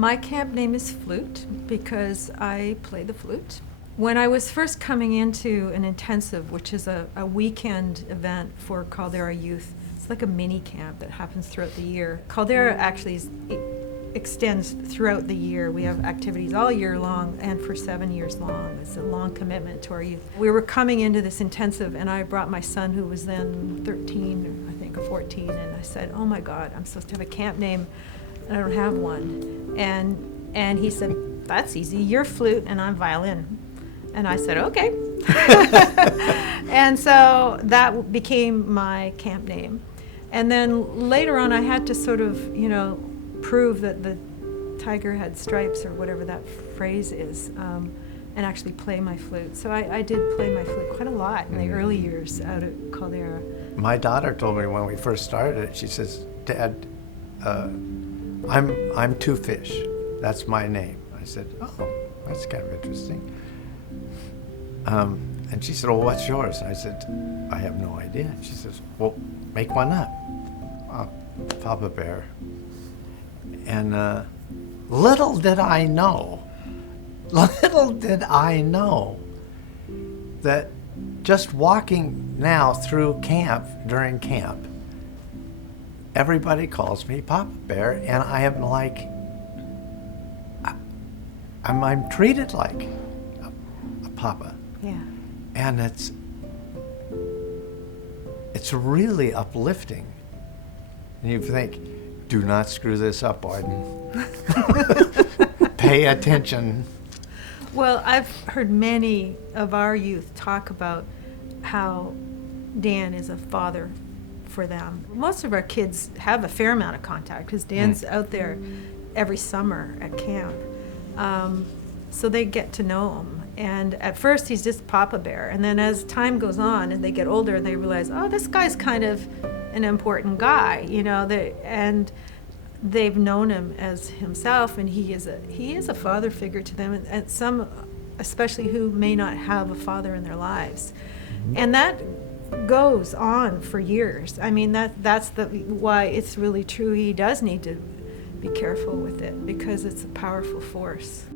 My camp name is Flute because I play the flute. When I was first coming into an intensive, which is a weekend event for Caldera youth, it's like a mini camp that happens throughout the year. Caldera actually extends throughout the year. We have activities all year long and for 7 years long. It's a long commitment to our youth. We were coming into this intensive and I brought my son who was then 13, I think, or 14, and I said, oh my God, I'm supposed to have a camp name and I don't have one. And he said, that's easy, you're flute and I'm violin. And I said, okay. And so that became my camp name. And then later on I had to sort of, prove that the tiger had stripes or whatever that phrase is, and actually play my flute. So I did play my flute quite a lot in the early years out at Caldera. My daughter told me when we first started, she says, Dad, I'm Two Fish. That's my name. I said, oh, that's kind of interesting. And she said, well, what's yours? And I said, I have no idea. She says, well, make one up. Papa Bear. And little did I know that just walking now through camp, during camp, everybody calls me Papa Bear, and I am like, I'm treated like a papa. Yeah. And it's really uplifting. And you think, do not screw this up, Wieden. Pay attention. Well, I've heard many of our youth talk about how Dan is a father for them. Most of our kids have a fair amount of contact because Dan's out there every summer at camp. So they get to know him. And at first he's just Papa Bear. And then as time goes on and they get older, they realize, oh, this guy's kind of an important guy, and they've known him as himself, and he is a father figure to them, and some, especially who may not have a father in their lives. And that goes on for years. I mean, that's why it's really true. He does need to be careful with it because it's a powerful force.